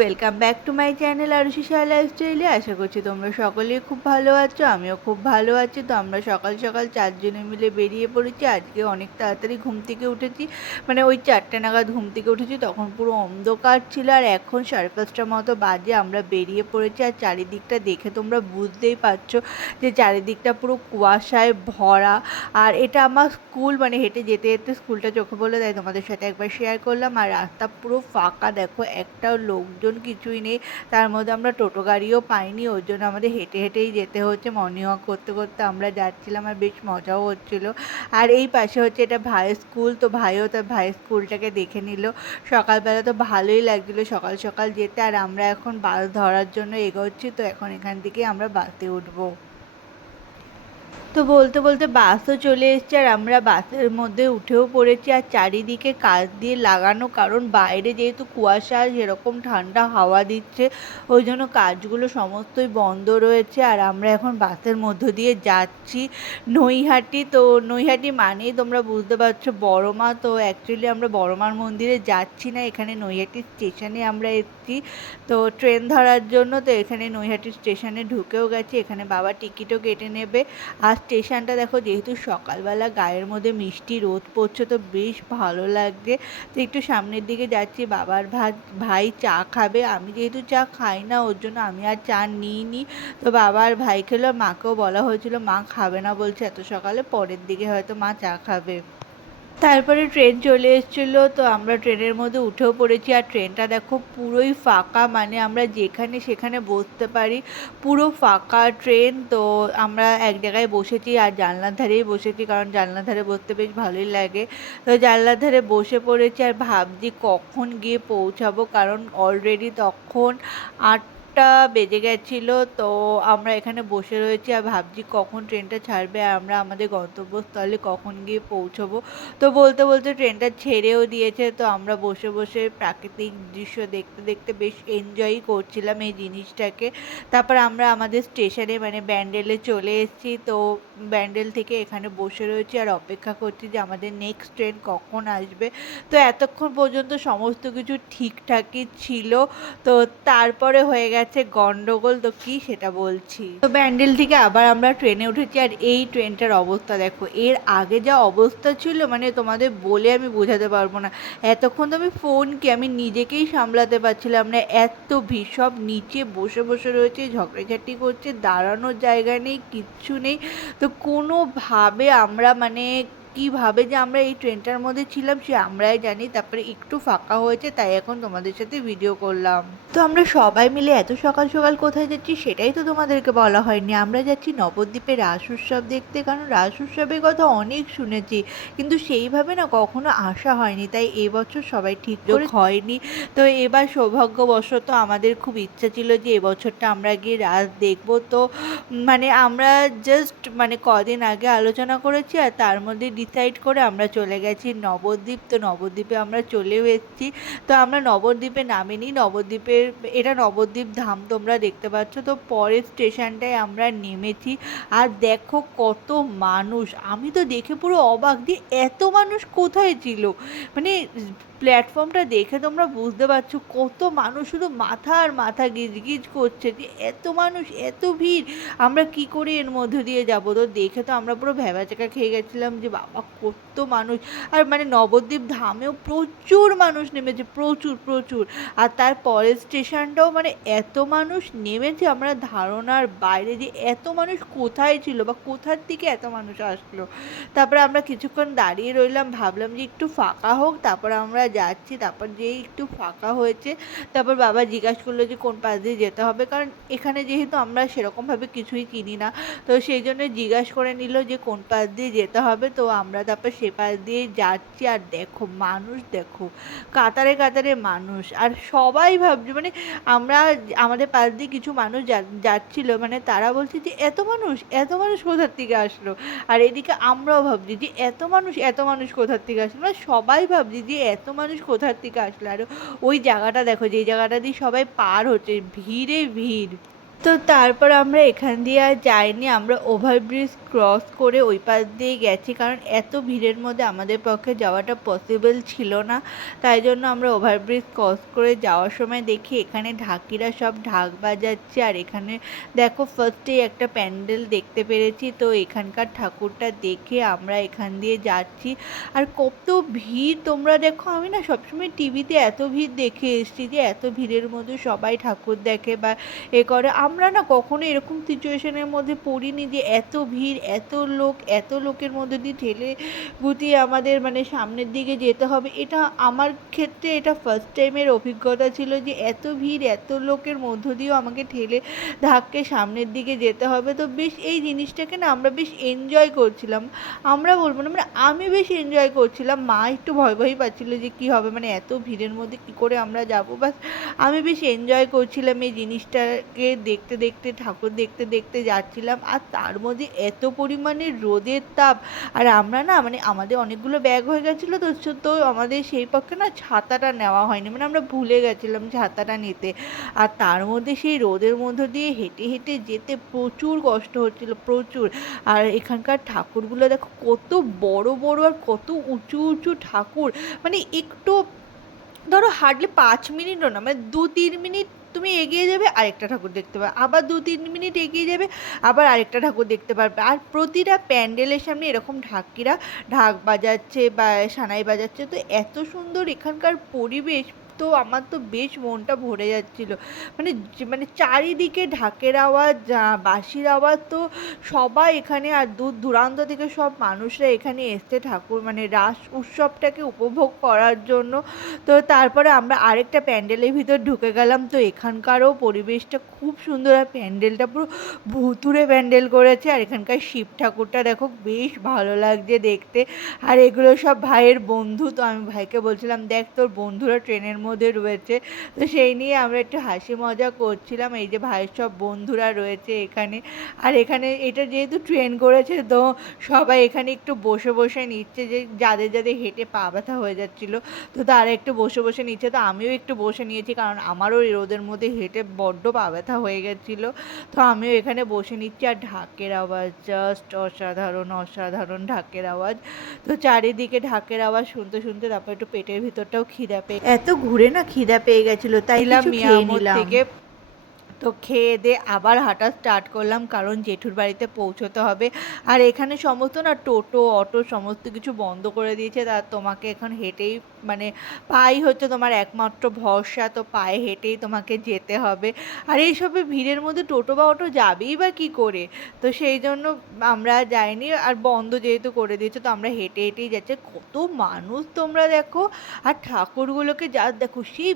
Welcome back to my channel Arushi Shah লাইফস্টাইলে। আশা করছি তোমরা সকলেই খুব ভালো আছো, আমিও খুব ভালো আছি। তো আমরা সকাল সকাল চারজনে মিলে বেরিয়ে পড়েছি। আজকে অনেক তাড়াতাড়ি ঘুম থেকে উঠেছি, মানে ওই 4টে নাগাদ ঘুম থেকে উঠেছি, তখন পুরো অন্ধকার ছিল। আর এখন 5:30টার মতো বাজে, আমরা বেরিয়ে পড়েছি। আর চারিদিকটা দেখে তোমরা বুঝতেই পারছো যে চারিদিকটা পুরো কুয়াশায় ভরা। আর এটা আমার স্কুল, মানে হেঁটে যেতে যেতে স্কুলটা চোখে পড়লো, তাই তোমাদের সাথে একবার শেয়ার করলাম। আর রাস্তা পুরো ফাঁকা, দেখো একটাও লোকজন কিছুই নেই। তার মধ্যে আমরা টোটো গাড়িও পাইনি, ওর জন্য আমাদের হেঁটে হেঁটেই যেতে হচ্ছে। মর্নিং ওয়াক করতে করতে আমরা যাচ্ছিলাম, আর বেশ মজাও হচ্ছিল। আর এই পাশে হচ্ছে এটা ভাইয়ের স্কুল, তো ভাইও তার ভাইয়ের স্কুলটাকে দেখে নিল। সকালবেলা তো ভালোই লাগছিলো সকাল সকাল যেতে। আর আমরা এখন বাস ধরার জন্য এগোচ্ছি, তো এখন এখান থেকে আমরা বাসে উঠবো। তো বলতে বলতে বাসও চলে এসছে, আর আমরা বাসের মধ্যে উঠেও পড়েছি। আর চারিদিকে কাঁচ দিয়ে লাগানো, কারণ বাইরে যেহেতু কুয়াশা আর সেরকম ঠান্ডা হাওয়া দিচ্ছে, ওই জন্য কাঁচগুলো সমস্তই বন্ধ রয়েছে। আর আমরা এখন বাসের মধ্য দিয়ে যাচ্ছি নৈহাটি। তো নৈহাটি মানেই তোমরা বুঝতে পারছো বড়মা। তো অ্যাকচুয়ালি আমরা বড়মার মন্দিরে যাচ্ছি না, এখানে নৈহাটি স্টেশনে আমরা এসেছি তো ট্রেন ধরার জন্য। তো এখানে নৈহাটি স্টেশনে ঢুকেও গেছি, এখানে বাবা টিকিটও কেটে নেবে। আর স্টেশনটা দেখো, যেহেতু সকালবেলা গায়ের মধ্যে মিষ্টি রোদ পড়ছে, তো বেশ ভালো লাগছে। তো একটু সামনের দিকে যাচ্ছি, বাবার ভাই চা খাবে। আমি যেহেতু চা খাই না, ওর জন্য আমি আর চা নিইনি। তো বাবার ভাই খেলো, মাকেও বলা হয়েছিল, মা খাবে না বলছে এত সকালে, পরের দিকে হয়তো মা চা খাবে। তারপরে ট্রেন চলে এসেছিলো, তো আমরা ট্রেনের মধ্যে উঠেও পড়েছি। আর ট্রেনটা দেখো পুরোই ফাঁকা, মানে আমরা যেখানে সেখানে বসতে পারি, পুরো ফাঁকা ট্রেন। তো আমরা এক জায়গায় বসেছি, আর জানলার ধারেই বসেছি, কারণ জানলার ধারে বসতে বেশ ভালোই লাগে। তো জানলার ধারে বসে পড়েছি, আর ভাবছি কখন গিয়ে পৌঁছাবো, কারণ অলরেডি তখন 8টা বেজে গেছিলো। তো আমরা এখানে বসে রয়েছি আর ভাবছি কখন ট্রেনটা ছাড়বে, আর আমরা আমাদের গন্তব্যস্থলে কখন গিয়ে পৌঁছবো। তো বলতে বলতে ট্রেনটা ছেড়েও দিয়েছে, তো আমরা বসে বসে প্রাকৃতিক দৃশ্য দেখতে দেখতে বেশ এনজয়ই করছিলাম এই জিনিসটাকে। তারপর আমরা আমাদের স্টেশনে, মানে ব্যান্ডেলে চলে এসেছি। তো ব্যান্ডেল থেকে এখানে বসে রয়েছি আর অপেক্ষা করছি যে আমাদের নেক্সট ট্রেন কখন আসবে। তো এতক্ষণ পর্যন্ত সমস্ত কিছু ঠিকঠাকই ছিল, তো তারপরে হয়ে গেছে গন্ডগোল। তো কি সেটা বলছি। তো ব্যান্ডেল থেকে আবার আমরা ট্রেনে উঠেছি, আর এই ট্রেনটার অবস্থা দেখো, এর আগে যা অবস্থা ছিল মানে তোমাদের বলে আমি বোঝাতে পারবো না। এতক্ষণ তো আমি ফোনকে আমি নিজেকেই সামলাতে পারছিলাম না, এত ভিড়। সব নিচে বসে বসে রয়েছে, ঝগড়াঝাটি করছে, দাঁড়ানোর জায়গা নেই, কিচ্ছু নেই। তো কোনোভাবে আমরা, মানে কীভাবে যে আমরা এই ট্রেনটার মধ্যে ছিলাম সে আমরাই জানি। তারপরে একটু ফাঁকা হয়েছে, তাই এখন তোমাদের সাথে ভিডিও করলাম। তো আমরা সবাই মিলে এত সকাল সকাল কোথায় যাচ্ছি সেটাই তো তোমাদেরকে বলা হয়নি। আমরা যাচ্ছি নবদ্বীপে রাস উৎসব দেখতে, কারণ রাস উৎসবের কথা অনেক শুনেছি, কিন্তু সেইভাবে না কখনো আসা হয়নি, তাই এবছর সবাই ঠিক করে হয়নি। তো এবার সৌভাগ্যবশত আমাদের খুব ইচ্ছা ছিল যে এবছরটা আমরা গিয়ে রাস দেখবো। তো মানে আমরা জাস্ট মানে কদিন আগে আলোচনা করেছি, আর তার মধ্যে ডিসাইড করে আমরা চলে গেছি নবদ্বীপ। তো নবদ্বীপে আমরা চলেও এসেছি। তো আমরা নবদ্বীপে নামিনি, নবদ্বীপের এটা নবদ্বীপ ধাম তোমরা দেখতে পাচ্ছ। তো পরের স্টেশনটায় আমরা নেমেছি, আর দেখো কত মানুষ। আমি তো দেখে পুরো অবাক যে এত মানুষ কোথায় ছিল। মানে প্ল্যাটফর্মটা দেখে তোমরা বুঝতে পারছো কত মানুষ, শুধু মাথা আর মাথা গিজগিজ করছে যে এত মানুষ, এত ভিড়, আমরা কি করে এর মধ্যে দিয়ে যাব। তো দেখে তো আমরা পুরো ভ্যাবাচ্যাকা খেয়ে গেছিলাম যে বাবা কত মানুষ। আর মানে নবদ্বীপ ধামেও প্রচুর মানুষ নেমেছে, প্রচুর প্রচুর। আর তার পরের স্টেশনটাও মানে এত মানুষ নেমেছে, আমরা ধারণার বাইরে যে এত মানুষ কোথায় ছিল বা কোথার থেকে এত মানুষ আসলো। তারপরে আমরা কিছুক্ষণ দাঁড়িয়ে রইলাম, ভাবলাম যে একটু ফাঁকা হোক, তারপর আমরা যাচ্ছি। তারপর যেই একটু ফাঁকা হয়েছে, তারপর বাবা জিজ্ঞাসা করলো যে কোন পাশ দিয়ে যেতে হবে, কারণ এখানে যেহেতু আমরা সেরকমভাবে কিছুই চিনি না, তো সেই জন্য জিজ্ঞাসা করে নিল যে কোন পাশ দিয়ে যেতে হবে। তো আমরা তারপর সে পাশ দিয়ে যাচ্ছি, আর দেখো মানুষ, দেখো কাতারে কাতারে মানুষ। আর সবাই ভাবছে, মানে আমরা আমাদের পাশ দিয়ে কিছু মানুষ যাচ্ছিল, মানে তারা বলছে যে এত মানুষ, এত মানুষ কোথার থেকে আসলো। আর এদিকে আমরাও ভাবছি যে এত মানুষ, এত মানুষ কোথার থেকে আসলো, মানে সবাই ভাবছি যে এত মানুষ কোথার থেকে আসলো। আর ওই জায়গাটা দেখো, যেই জায়গাটা দিয়ে সবাই পার হচ্ছে, ভিড়ে ভিড়। তো তারপর আমরা এখান দিয়ে আর যাইনি। আমরা ওভারব্রিজ ক্রস করে ওই পাশ দিয়ে গেছি। কারণ এত ভিড়ের মধ্যে আমাদের পক্ষে যাওয়াটা পসিবল ছিল না। তাই জন্য আমরা ওভারব্রিজ ক্রস করে যাওয়ার সময় দেখি এখানে ঢাকিরা সব ঢাক বাজাচ্ছে। আর এখানে দেখো ফার্স্টেই একটা প্যান্ডেল দেখতে পেরেছি। তো এখানকার ঠাকুরটা দেখে আমরা এখান দিয়ে যাচ্ছি। আর কত ভিড় তোমরা দেখো। আমি না সবসময় টিভিতে এত ভিড় দেখে এসেছি যে এত ভিড়ের মধ্যে সবাই ঠাকুর দেখে বা এ করে। আমরা না কখনো এরকম সিচুয়েশনের মধ্যে পড়িনি যে এত ভিড়, এত লোক, এত লোকের মধ্যে দিয়ে ঠেলে গুটিয়ে আমাদের মানে সামনের দিকে যেতে হবে। এটা আমার ক্ষেত্রে এটা ফার্স্ট টাইমের অভিজ্ঞতা ছিল যে এত ভিড়, এত লোকের মধ্য দিয়েও আমাকে ঠেলে ধাক্কে সামনের দিকে যেতে হবে। তো বেশ এই জিনিসটাকে না আমরা বেশ এনজয় করছিলাম। আমরা বলবো না, মানে আমি বেশ এনজয় করছিলাম। মা একটু ভয় ভয়ই পাচ্ছিল যে কী হবে, মানে এত ভিড়ের মধ্যে কী করে আমরা যাবো। বাস আমি বেশ এনজয় করছিলাম এই জিনিসটাকে দেখতে দেখতে, ঠাকুর দেখতে দেখতে যাচ্ছিলাম। আর তার মধ্যে এত পরিমাণে রোদের তাপ। আর আমরা না মানে আমাদের অনেকগুলো ব্যাগ হয়ে গেছিলো, তো আমাদের সেই পক্ষে না ছাতাটা নেওয়া হয়নি, মানে আমরা ভুলে গেছিলাম ছাতাটা নিতে। আর তার মধ্যে সেই রোদের মধ্য দিয়ে হেঁটে হেঁটে যেতে প্রচুর কষ্ট হচ্ছিল, প্রচুর। আর এখানকার ঠাকুরগুলো দেখো কত বড় বড় আর কত উঁচু উঁচু ঠাকুর। মানে একটু ধরো হার্ডলি 5 মিনিটও না, মানে 2-3 মিনিট তুমি এগিয়ে যাবে আরেকটা ঠাকুর দেখতে পাবে, আবার 2-3 মিনিট এগিয়ে যাবে আবার আরেকটা ঠাকুর দেখতে পারবে। আর প্রতিটা প্যান্ডেলের সামনে এরকম ঢাকিরা ঢাক বাজাচ্ছে বা সানাই বাজাচ্ছে। তো এত সুন্দর এখানকার পরিবেশ, তো আমার তো বেশ মনটা ভরে যাচ্ছিল। মানে চারিদিকে ঢাকের আওয়াজ, বাঁশির আওয়াজ। তো সবাই এখানে আর দূর দূরান্ত থেকে সব মানুষরা এখানে এসছে ঠাকুর মানে রাস উৎসবটাকে উপভোগ করার জন্য। তো তারপরে আমরা আরেকটা প্যান্ডেলের ভিতর ঢুকে গেলাম। তো এখানকারও পরিবেশটা খুব সুন্দর। আর প্যান্ডেলটা পুরো ভুতুড়ে প্যান্ডেল করেছে। আর এখানকার শিব ঠাকুরটা দেখো বেশ ভালো লাগছে দেখতে। আর এগুলো সব ভাইয়ের বন্ধু। তো আমি ভাইকে বলছিলাম দেখ তোর বন্ধুরা ট্রেনের মধ্যে রয়েছে। তো সেই নিয়ে আমরা একটু হাসি মজা করছিলাম, এই যে ভাইয়ের সব বন্ধুরা রয়েছে এখানে। আর এখানে এটা যেহেতু ট্রেন করেছে তো সবাই এখানে একটু বসে বসে নিচ্ছে, যে যাদের যাদের হেঁটে পা ব্যথা হয়ে যাচ্ছিলো তো তারা একটু বসে বসে নিচ্ছে। তো আমিও একটু বসে নিয়েছি, কারণ আমারও এই রোদের মধ্যে হেঁটে বড্ড পা ব্যথা হয়ে গেছিলো। তো আমিও এখানে বসে নিচ্ছি। আর ঢাকের আওয়াজ জাস্ট অসাধারণ, অসাধারণ ঢাকের আওয়াজ। তো চারিদিকে ঢাকের আওয়াজ শুনতে শুনতে তারপর একটু পেটের ভিতরটাও খিদা পেয়ে, এত ঘুরে না খিদা পেয়ে গেছিলো, তাই কিছু খেয়ে নিলাম থেকে। তো খেয়ে দিয়ে আবার হাঁটা স্টার্ট করলাম, কারণ জেঠুর বাড়িতে পৌঁছতে হবে। আর এখানে সমস্ত না টোটো অটো সমস্ত কিছু বন্ধ করে দিয়েছে। তা তোমাকে এখন হেঁটেই মানে পাই হচ্ছে তোমার একমাত্র ভরসা। তো পায়ে হেঁটেই তোমাকে যেতে হবে। আর এইসবে ভিড়ের মধ্যে টোটো বা অটো যাবেই বা কী করে। তো সেই জন্য আমরা যাইনি। আর বন্ধ যেহেতু করে দিয়েছে তো আমরা হেঁটে হেঁটেই যাচ্ছি। কত মানুষ তোমরা দেখো। আর ঠাকুরগুলোকে যা দেখো, সেই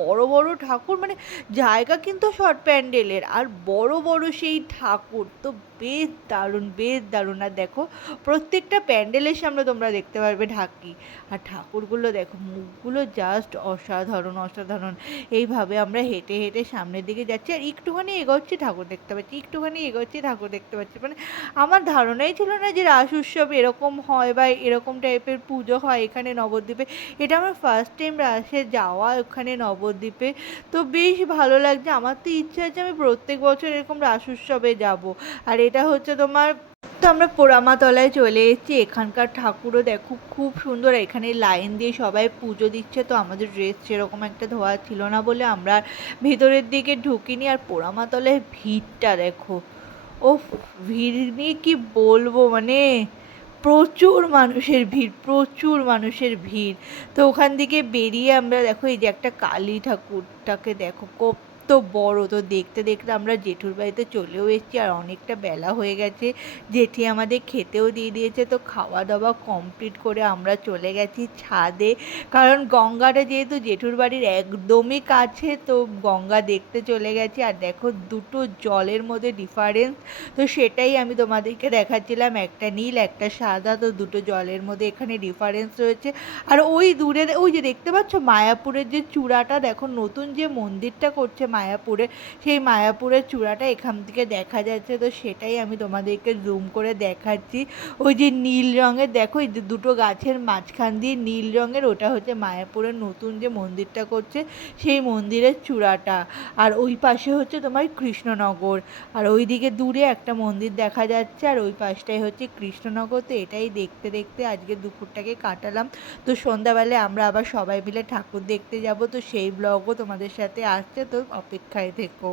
বড় বড় ঠাকুর, মানে জায়গা কিন্তু শর্ট প্যান্ডেলের, আর বড় বড় সেই ঠাকুর। তো বেশ দারুণ, বেশ দারুণ। আর দেখো প্রত্যেকটা প্যান্ডেলের সামনে তোমরা দেখতে পারবে ঢাকি। আর ঠাকুরগুলো দেখো মুখগুলো জাস্ট অসাধারণ, অসাধারণ। এইভাবে আমরা হেঁটে হেঁটে সামনের দিকে যাচ্ছি। আর একটুখানি এগোচ্ছি ঠাকুর দেখতে পাচ্ছি, একটুখানি এগোচ্ছি ঠাকুর দেখতে পাচ্ছি। মানে আমার ধারণাই ছিল না যে রাস উৎসব এরকম হয় বা এরকম টাইপের পুজো হয় এখানে নবদ্বীপে। এটা আমার ফার্স্ট টাইম রাসে যাওয়া ওখানে নবদ্বীপে। তো বেশ ভালো লাগছে। আমার তো ইচ্ছা আছে আমি প্রত্যেক বছর এরকম রাস উৎসবে যাবো। আর এটা হচ্ছে তোমার, তো আমরা পোড়ামাতলায় চলে এসেছি। এখানকার ঠাকুরও দেখো খুব সুন্দর। এখানে লাইন দিয়ে সবাই পুজো দিচ্ছে। তো আমাদের ড্রেস সেরকম একটা ধোয়া ছিল না বলে আমরা ভিতরের দিকে ঢুকিনি। আর পোড়ামাতলায় ভিড়টা দেখো, ও ভিড় নিয়ে কি বলবো, মানে প্রচুর মানুষের ভিড়, প্রচুর মানুষের ভিড়। তো ওখান থেকে বেরিয়ে আমরা দেখো এই যে একটা কালী ঠাকুরটাকে দেখো কত বড়। তো দেখতে দেখতে আমরা জেঠুর বাড়িতে চলেও এসেছি। আর অনেকটা বেলা হয়ে গেছে, জেঠি আমাদের খেতেও দিয়ে দিয়েছে। তো খাওয়া দাওয়া কমপ্লিট করে আমরা চলে গেছি ছাদে, কারণ গঙ্গাটা যেহেতু জেঠুর বাড়ির একদমই কাছে। তো গঙ্গা দেখতে চলে গেছি। আর দেখো দুটো জলের মধ্যে ডিফারেন্স, তো সেটাই আমি তোমাদেরকে দেখাচ্ছিলাম, একটা নীল একটা সাদা। তো দুটো জলের মধ্যে এখানে ডিফারেন্স রয়েছে। আর ওই দূরের ওই যে দেখতে পাচ্ছ মায়াপুরের যে চূড়াটা, দেখো নতুন যে মন্দিরটা করছে মায়াপুরে, সেই মায়াপুরের চূড়াটা এখান থেকে দেখা যাচ্ছে। তো সেটাই আমি তোমাদেরকে জুম করে দেখাচ্ছি। ওই যে নীল রঙের দেখো, এই যে দুটো গাছের মাঝখান দিয়ে নীল রঙের, ওটা হচ্ছে মায়াপুরের নতুন যে মন্দিরটা করছে সেই মন্দিরের চূড়াটা। আর ওই পাশে হচ্ছে তোমার কৃষ্ণনগর, আর ওই দিকে দূরে একটা মন্দির দেখা যাচ্ছে, আর ওই পাশটাই হচ্ছে কৃষ্ণনগর। তো এটাই দেখতে দেখতে আজকে দুপুরটাকে কাটালাম। তো সন্ধ্যাবেলায় আমরা আবার সবাই মিলে ঠাকুর দেখতে যাব, তো সেই ব্লগও তোমাদের সাথে আসছে, তো অপেক্ষায় থেকো।